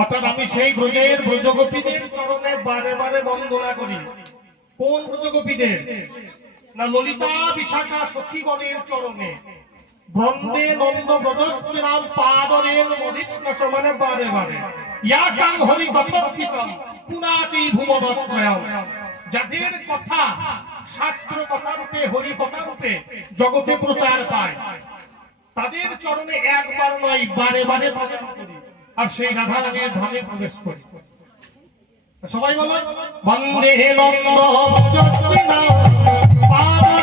অর্থাৎ আমি সেই ব্রজের ব্রজগোপীদের চরণে বারে বারে বন্দনা করি। কোন ব্রজগোপীদের? না, ললিতা বিশাখা সখীগণের চরণে। বন্দে নন্দ ব্রজস্ত্রীনাম পাদরেণ মধিষ্ণস, মানে বারে বারে। ইয়াসাং হরি কথোপিতম পুনাতি ভুবনত্রয়ম, যাদের কথা শাস্ত্র কথা রূপে হরি কথা রূপে জগতে প্রচার পায়, তাদের চরণে একবার নয় বারে বারে বন্দনা করি, আর সেই রাধা রানীর ধামে প্রবেশ করি। সবাই বলো, বন্দে নন্দ ব্রজস্ত্রীনাম পাদরেণ